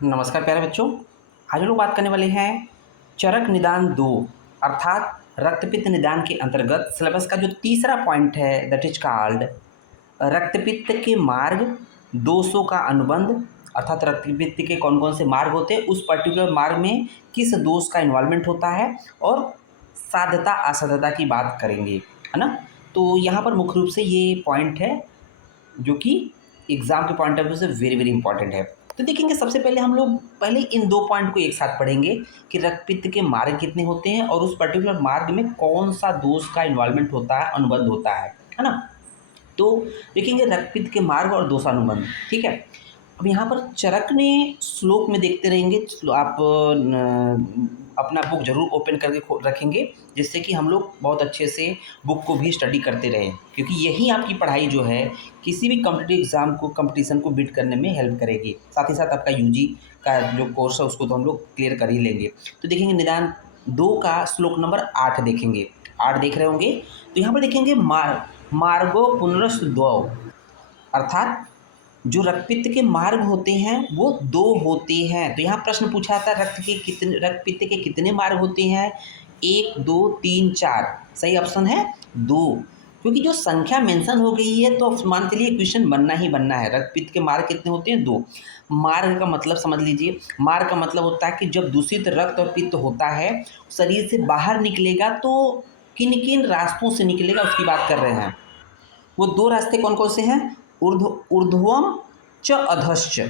नमस्कार प्यारे बच्चों। आज हम लोग बात करने वाले हैं चरक निदान 2 अर्थात रक्तपित्त निदान के अंतर्गत सिलेबस का जो तीसरा पॉइंट है दैट इज कॉल्ड रक्तपित्त के मार्ग दोषों का अनुबंध। अर्थात रक्तपित्त के कौन कौन से मार्ग होते हैं, उस पर्टिकुलर मार्ग में किस दोष का इन्वॉल्वमेंट होता है और साध्यता असाध्यता की बात करेंगे, है ना। तो यहाँ पर मुख्य रूप से ये पॉइंट है जो कि एग्जाम के पॉइंट ऑफ व्यू से वेरी वेरी इंपॉर्टेंट है। तो देखेंगे सबसे पहले हम लोग पहले इन दो पॉइंट को एक साथ पढ़ेंगे कि रक्तपित्त के मार्ग कितने होते हैं और उस पर्टिकुलर मार्ग में कौन सा दोष का इन्वॉल्वमेंट होता है, अनुबंध होता है ना। तो देखेंगे रक्तपित्त के मार्ग और दोषानुबंध, ठीक है। अब यहाँ पर चरक ने श्लोक में देखते रहेंगे, आप अपना बुक जरूर ओपन करके रखेंगे जिससे कि हम लोग बहुत अच्छे से बुक को भी स्टडी करते रहें, क्योंकि यही आपकी पढ़ाई जो है किसी भी कॉम्पिटिटिव एग्जाम को कंपटीशन को बीट करने में हेल्प करेगी। साथ ही साथ आपका यूजी का जो कोर्स है उसको तो हम लोग क्लियर कर ही लेंगे। तो देखेंगे निदान 2 का श्लोक नंबर 8 देखेंगे, 8 देख रहे होंगे। तो यहाँ पर देखेंगे मार्गो पुनरस्द्वौ अर्थात जो रक्तपित्त के मार्ग होते हैं वो 2 होते हैं। तो यहाँ प्रश्न पूछा था रक्तपित्त के कितने मार्ग होते हैं, 1 2 3 4। सही ऑप्शन है 2, क्योंकि जो संख्या मेंशन हो गई है तो मान के लिए क्वेश्चन बनना ही बनना है। रक्तपित्त के मार्ग कितने होते हैं, 2। मार्ग का मतलब समझ लीजिए, मार्ग का मतलब होता है कि जब दूषित रक्त और पित्त होता है शरीर से बाहर निकलेगा तो किन किन रास्तों से निकलेगा उसकी बात कर रहे हैं। वो 2 रास्ते कौन कौन से हैं, ऊर्ध्वम च अधश्च,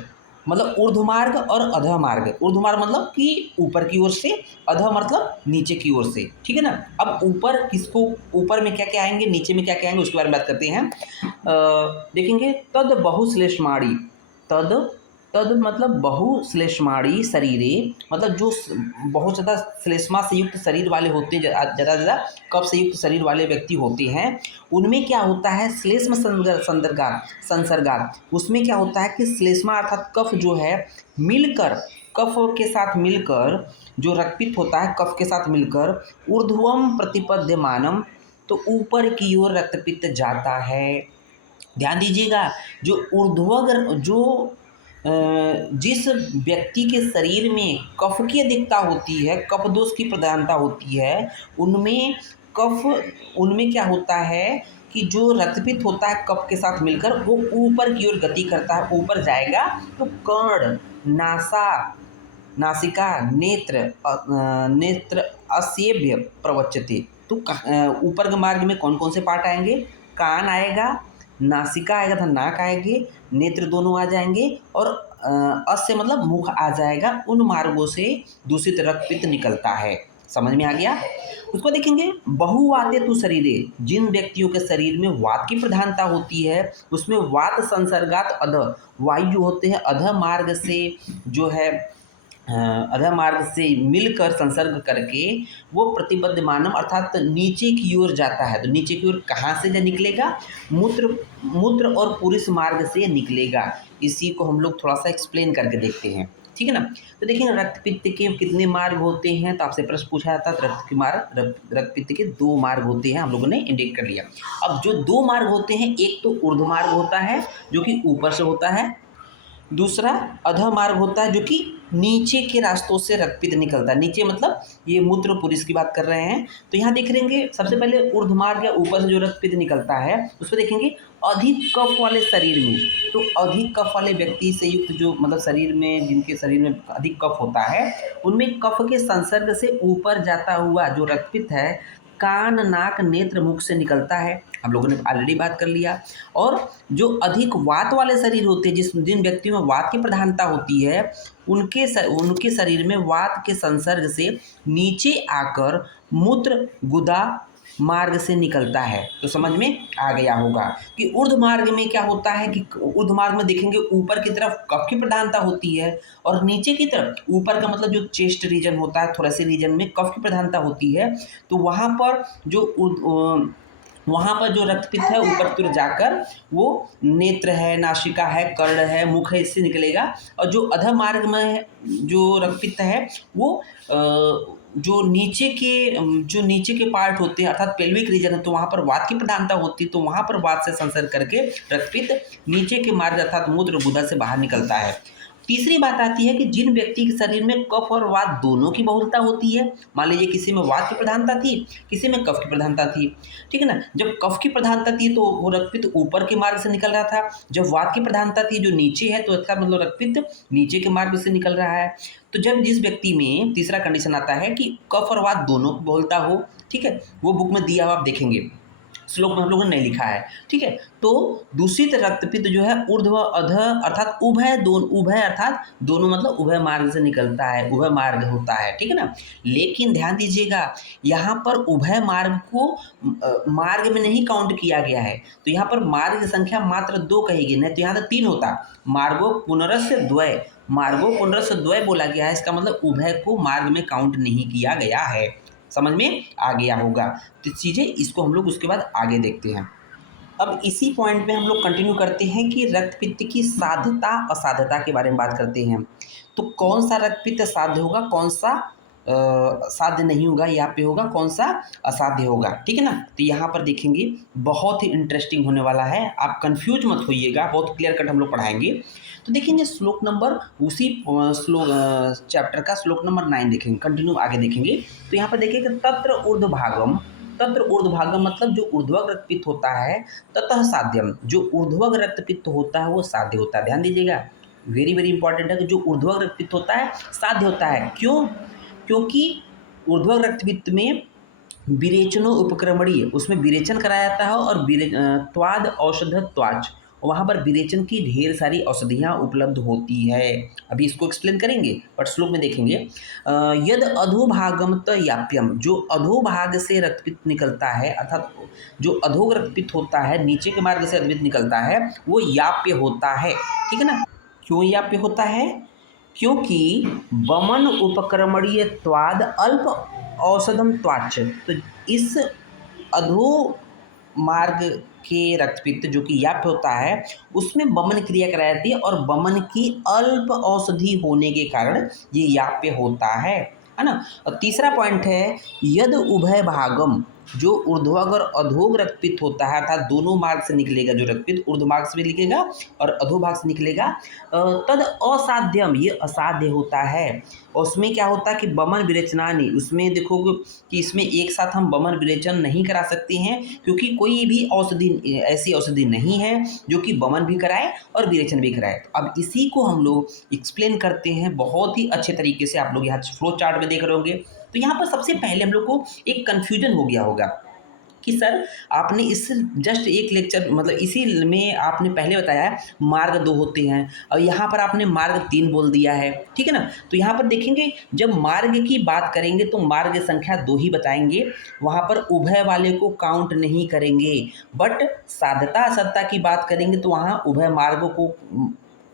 मतलब ऊर्ध्व मार्ग और अधः मार्ग। ऊर्ध्व मार्ग मतलब कि ऊपर की ओर से, अधः मतलब नीचे की ओर से, ठीक है ना। अब ऊपर किसको, ऊपर में क्या क्या आएंगे, नीचे में क्या क्या आएंगे उसके बारे में बात करते हैं। देखेंगे तद बहुश्लेष्माणी, तद तद मतलब बहुश्लेष्माणी शरीरे, मतलब जो बहुत ज़्यादा श्लेष्मा से युक्त शरीर वाले होते हैं, ज़्यादा कफ से युक्त शरीर वाले व्यक्ति होते हैं, उनमें क्या होता है श्लेष्म संसर्गात। उसमें क्या होता है कि श्लेष्मा अर्थात कफ जो है मिलकर, कफ के साथ मिलकर जो रक्तपित्त होता है कफ के साथ मिलकर ऊर्ध्वम प्रतिपद्यमानम, तो ऊपर की ओर रक्तपित्त जाता है। ध्यान दीजिएगा, जो ऊर्ध्वगर जो जिस व्यक्ति के शरीर में कफ की अधिकता होती है, कफ दोष की प्रधानता होती है, उनमें उनमें क्या होता है कि जो रक्तपित्त होता है कफ के साथ मिलकर वो ऊपर की ओर गति करता है, ऊपर जाएगा तो कर्ण, नासिका, नेत्र असेभ्य प्रवच्यते। तो ऊपर के मार्ग में कौन कौन से पार्ट आएंगे, कान आएगा, नासिका आएगा तो नाक आएंगे, नेत्र दोनों आ जाएंगे और अस से मतलब मुख आ जाएगा। उन मार्गों से दूषित रक्तपित्त निकलता है। समझ में आ गया। उसको देखेंगे बहुवाते तु शरीरे, जिन व्यक्तियों के शरीर में वात की प्रधानता होती है उसमें वात संसर्गात अधः, वायु जो होते हैं अधः मार्ग से जो है अधः मार्ग से मिलकर संसर्ग करके वो प्रतिबद्ध मानव अर्थात नीचे की ओर जाता है। तो नीचे की ओर कहाँ से निकलेगा, मूत्र और पुरुष मार्ग से निकलेगा। इसी को हम लोग थोड़ा सा एक्सप्लेन करके देखते हैं, ठीक है ना। तो देखिए रक्तपित्त के कितने मार्ग होते हैं, तो आपसे प्रश्न पूछा जाता है रक्तपित्त के 2 मार्ग होते हैं, हम लोगों ने इंडिकेट कर लिया। अब जो 2 मार्ग होते हैं, एक तो ऊर्ध्व मार्ग होता है जो कि ऊपर से होता है, दूसरा अधः मार्ग होता है जो कि नीचे के रास्तों से रक्तपित्त निकलता है। नीचे मतलब ये मूत्र पुरुष की बात कर रहे हैं। तो यहाँ देख लेंगे सबसे पहले ऊर्ध्व मार्ग या ऊपर से जो रक्तपित्त निकलता है उसको देखेंगे अधिक कफ वाले शरीर में। तो अधिक कफ वाले व्यक्ति से युक्त जो मतलब शरीर में, जिनके शरीर में अधिक कफ होता है उनमें कफ के संसर्ग से ऊपर जाता हुआ जो रक्तपित्त है कान, नाक, नेत्र, मुख से निकलता है, हम लोगों ने ऑलरेडी बात कर लिया। और जो अधिक वात वाले शरीर होते हैं, जिन व्यक्तियों में वात की प्रधानता होती है उनके शरीर में वात के संसर्ग से नीचे आकर मूत्र गुदा मार्ग से निकलता है। तो समझ में आ गया होगा कि ऊर्ध्व मार्ग में क्या होता है कि ऊर्ध्व मार्ग में देखेंगे ऊपर की तरफ कफ की प्रधानता होती है और नीचे की तरफ, ऊपर का मतलब जो चेस्ट रीजन होता है, थोड़ा से रीजन में कफ की प्रधानता होती है। तो वहाँ पर जो रक्तपित्त है ऊपर की तरफ जाकर वो नेत्र है, नासिका है, कर्ण है, मुख है, इससे निकलेगा। और जो अधः मार्ग में जो रक्तपित्त है वो जो नीचे के पार्ट होते हैं अर्थात पेल्विक रीजन है, तो वहाँ पर वात की प्रधानता होती है, तो वहाँ पर वात से संसर्ग करके रक्तपित्त नीचे के मार्ग अर्थात मूत्र गुदा से बाहर निकलता है। तीसरी बात आती है कि जिन व्यक्ति के शरीर में कफ और वात दोनों की बहुलता होती है, मान लीजिए किसी में वात की प्रधानता थी, किसी में कफ की प्रधानता थी, ठीक है ना। जब कफ की प्रधानता थी तो वो रक्तपित्त ऊपर के मार्ग से निकल रहा था, जब वात की प्रधानता थी जो नीचे है तो इसका मतलब रक्तपित्त नीचे के मार्ग से निकल रहा है। तो जब जिस व्यक्ति में तीसरा कंडीशन आता है कि कफ और वात दोनों की बहुलता हो, ठीक है, वो बुक में दिया हुआ आप देखेंगे, श्लोक में हम लोगों ने नहीं लिखा है, ठीक है। तो दूषित रक्तपित्त जो है ऊर्ध्व अध अर्थात उभय अर्थात दोनों मतलब उभय मार्ग से निकलता है, उभय मार्ग होता है, ठीक है ना। लेकिन ध्यान दीजिएगा यहाँ पर उभय मार्ग को मार्ग में नहीं काउंट किया गया है, तो यहाँ पर मार्ग की संख्या मात्र 2 कहेगी, नहीं तो यहाँ तो 3 होता। मार्गो पुनरस्य द्वय बोला गया है, इसका मतलब उभय को मार्ग में काउंट नहीं किया गया है। समझ में आ गया होगा। तो चीज़ें इसको हम लोग उसके बाद आगे देखते हैं। अब इसी पॉइंट में हम लोग कंटिन्यू करते हैं कि रक्तपित्त की साध्यता असाध्यता के बारे में बात करते हैं। तो कौन सा रक्तपित्त साध्य होगा, कौन सा साध्य नहीं होगा, यहाँ पे होगा कौन सा असाध्य होगा, ठीक है ना। तो यहाँ पर देखेंगे बहुत ही इंटरेस्टिंग होने वाला है, आप कंफ्यूज मत होइएगा, बहुत क्लियर कट हम लोग पढ़ाएंगे। तो देखेंगे श्लोक नंबर उसी चैप्टर का श्लोक नंबर 9 देखेंगे, कंटिन्यू आगे देखेंगे। तो यहाँ पर देखिए तत्र ऊर्ध्वभागम मतलब जो ऊर्ध्वक रक्तपित्त होता है, ततः साध्यम जो ऊर्ध्वक रक्तपित्त होता है वो साध्य होता है। ध्यान दीजिएगा, वेरी वेरी इंपॉर्टेंट है कि जो ऊर्ध्वक रक्तपित्त होता है साध्य होता है। क्यों? क्योंकि ऊर्ध्वक रक्तपित्त में विरेचनो उपक्रमणीय, उसमें विरेचन कराया जाता है और त्वाद औषध त्वाच, वहाँ पर विरेचन की ढेर सारी औषधियाँ उपलब्ध होती है। अभी इसको एक्सप्लेन करेंगे बट श्लोक में देखेंगे यद अधोभागम याप्यम जो अधोभाग से रक्तपित्त निकलता है, अर्थात जो अधोग रक्तपित्त होता है नीचे के मार्ग से रक्तपित्त निकलता है वो याप्य होता है, ठीक है ना। क्यों याप्य होता है? क्योंकि वमन उपक्रमणीय त्वाद अल्प औषधम त्वाच, तो इस अधो मार्ग के रक्तपित्त जो कि याप्य होता है उसमें वमन क्रिया कराई जाती है और वमन की अल्प औषधि होने के कारण ये याप्य होता है ना। और तीसरा पॉइंट है यद उभय भागम जो ऊर्ध्वग और अधोग रक्तपित्त होता है, अर्थात दोनों मार्ग से निकलेगा जो रक्तपित्त, ऊर्ध्व मार्ग से भी निकलेगा और अधोभाग से निकलेगा, तद असाध्यम ये असाध्य होता है। उसमें क्या होता है कि वमन विरेचनानि, उसमें देखोगे कि इसमें एक साथ हम वमन विरेचन नहीं करा सकते हैं क्योंकि कोई भी औषधि ऐसी औषधि नहीं है जो कि वमन भी कराए और विरेचन भी कराए। तो अब इसी को हम लोग एक्सप्लेन करते हैं बहुत ही अच्छे तरीके से, आप लोग यहाँ फ्लो चार्ट में देख रहे होंगे। तो यहाँ पर सबसे पहले हम लोग को एक कन्फ्यूजन हो गया होगा कि सर आपने इस जस्ट एक लेक्चर मतलब इसी में आपने पहले बताया है मार्ग 2 होते हैं और यहाँ पर आपने मार्ग 3 बोल दिया है, ठीक है ना। तो यहाँ पर देखेंगे जब मार्ग की बात करेंगे तो मार्ग संख्या 2 ही बताएंगे, वहाँ पर उभय वाले को काउंट नहीं करेंगे। बट साध्यता असत्यता की बात करेंगे तो वहाँ उभय मार्गों को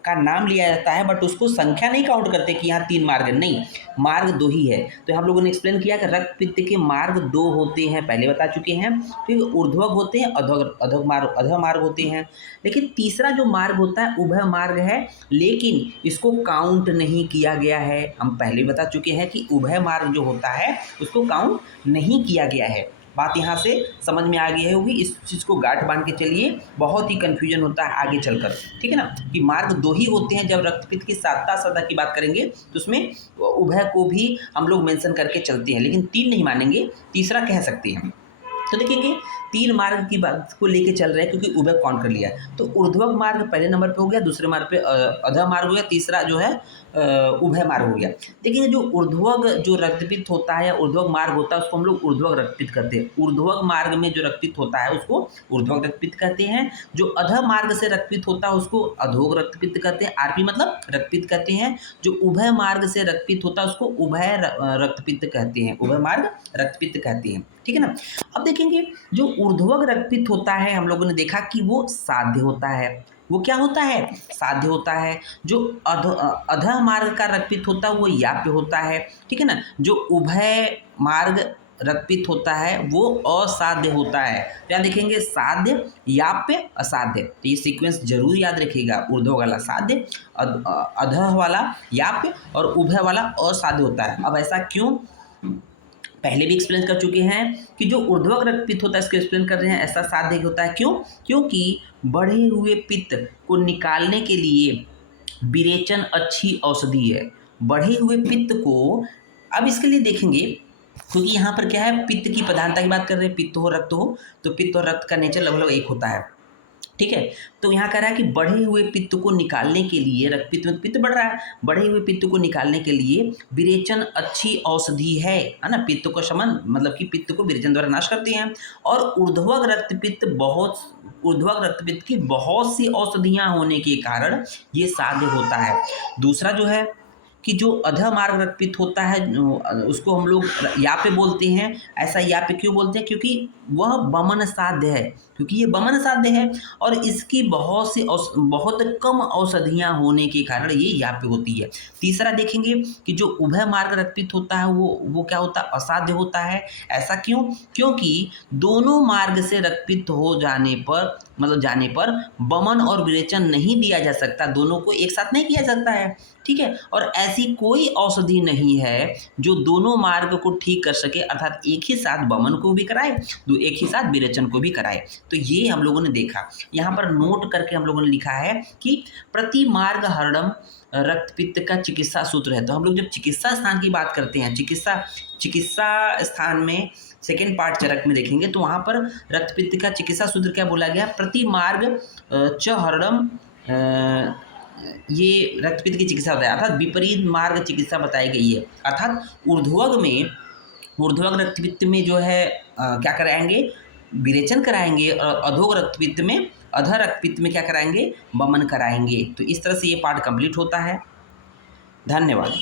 का नाम लिया जाता है बट उसको संख्या नहीं काउंट करते कि यहाँ 3 मार्ग नहीं, मार्ग 2 ही है। तो हम लोगों ने एक्सप्लेन किया कि रक्तपित्त के मार्ग 2 होते हैं, पहले बता चुके हैं, ठीक है। ऊर्ध्वक होते हैं, अधो मार्ग होते हैं। लेकिन तीसरा जो मार्ग होता है उभय मार्ग है, लेकिन इसको काउंट नहीं किया गया है। हम पहले बता चुके हैं कि उभय मार्ग जो होता है उसको काउंट नहीं किया गया है। बात यहाँ से समझ में आ गई होगी, इस चीज़ को गांठ बांध के चलिए, बहुत ही कन्फ्यूजन होता है आगे चलकर, ठीक है ना। कि मार्ग 2 ही होते हैं, जब रक्तपित्त की साध्यता असत्यता की बात करेंगे तो उसमें उभय को भी हम लोग मेंशन करके चलते हैं, लेकिन 3 नहीं मानेंगे, तीसरा कह सकते हैं। तो देखेंगे 3 मार्ग की बात को लेके चल रहे हैं क्योंकि उभय काउंट कर लिया है। तो ऊर्ध्वक मार्ग पहले नंबर पे हो गया, दूसरे मार्ग पे अधः मार्ग हो गया, तीसरा जो है उभय मार्ग हो गया। देखेंगे जो ऊर्ध्वक जो रक्तपित्त होता है या ऊर्ध्वक मार्ग होता है उसको हम लोग ऊर्ध्वक रक्तपित्त कहते हैं। ऊर्ध्वक मार्ग में जो रक्तपित्त होता है उसको ऊर्ध्वक रक्तपित्त कहते हैं। जो अधः मार्ग से रक्तपित्त होता है उसको अधोग रक्तपित्त कहते हैं, आरपी मतलब रक्तपित्त कहते हैं। जो उभय मार्ग से रक्तपित्त होता है उसको उभय रक्तपित्त कहते हैं, उभय मार्ग रक्तपित्त कहते हैं, ठीक है ना। अब देखेंगे जो ऊर्ध्वक रक्तपित्त होता है हम लोगों ने देखा कि वो साध्य होता है। वो क्या होता है? साध्य होता है। जो अधः मार्ग का रक्तपित्त होता है वो याप्य होता है, ठीक है ना। जो उभय मार्ग रक्तपित्त होता है वो असाध्य होता है। क्या देखेंगे? साध्य, याप्य, असाध्य। तो ये सीक्वेंस जरूर याद रखिएगा, ऊर्ध्व वाला साध्य, अधः वाला याप्य और उभय वाला असाध्य होता है। अब ऐसा क्यों? पहले भी एक्सप्लेन कर चुके हैं कि जो ऊर्ध्वक रक्तपित्त होता है इसको एक्सप्लेन कर रहे हैं, ऐसा साध्य होता है। क्यों? क्योंकि बढ़े हुए पित्त को निकालने के लिए विरेचन अच्छी औषधि है। बढ़े हुए पित्त को, अब इसके लिए देखेंगे, क्योंकि यहाँ पर क्या है, पित्त की प्रधानता की बात कर रहे हैं, पित्त हो रक्त हो, तो पित्त और रक्त का नेचर लगभग एक होता है, ठीक है। तो यहाँ कह रहा है कि बढ़े हुए पित्त को निकालने के लिए, रक्त पित्त में पित्त बढ़ रहा है, बढ़े हुए पित्त को निकालने के लिए विरेचन अच्छी औषधि है ना। पित्त को शमन मतलब कि पित्त को विरेचन द्वारा नाश करते हैं। और ऊर्ध्वक रक्तपित्त की बहुत सी औषधियाँ होने के कारण ये साध्य होता है। दूसरा जो है कि जो अधः मार्ग रक्तपित्त होता है, उसको हम लोग याप्य बोलते हैं। ऐसा याप्य क्यों बोलते हैं? क्योंकि वह वमन साध्य है, क्योंकि ये वमन साध्य है और इसकी बहुत कम औषधियाँ होने के कारण ये याप्य होती है। तीसरा देखेंगे कि जो उभय मार्ग रक्तपित्त होता है वो क्या होता है? असाध्य होता है। ऐसा क्यों? क्योंकि दोनों मार्ग से रक्तपित्त हो जाने पर वमन और विरेचन नहीं दिया जा सकता, दोनों को एक साथ नहीं किया जा सकता है, ठीक है। और ऐसी कोई औषधि नहीं है जो दोनों मार्ग को ठीक कर सके, अर्थात एक ही साथ वमन को भी कराए, एक ही साथ विरेचन को भी कराए। तो ये हम लोगों ने देखा। यहाँ पर नोट करके हम लोगों ने लिखा है कि प्रति मार्ग हरणम रक्तपित्त का चिकित्सा सूत्र है। तो हम लोग जब चिकित्सा स्थान की बात करते हैं, चिकित्सा स्थान में सेकेंड पार्ट चरक में देखेंगे, तो वहाँ पर रक्तपित्त का चिकित्सा सूत्र क्या बोला गया? प्रति मार्ग च हरणम, ये रक्तपित्त की चिकित्सा होता है, अर्थात विपरीत मार्ग चिकित्सा बताई गई है। अर्थात ऊर्ध्वक रक्तपित्त में जो है क्या कराएंगे? विरेचन कराएंगे, और अधः रक्तपित्त में क्या कराएंगे? वमन कराएंगे। तो इस तरह से ये पार्ट कंप्लीट होता है। धन्यवाद।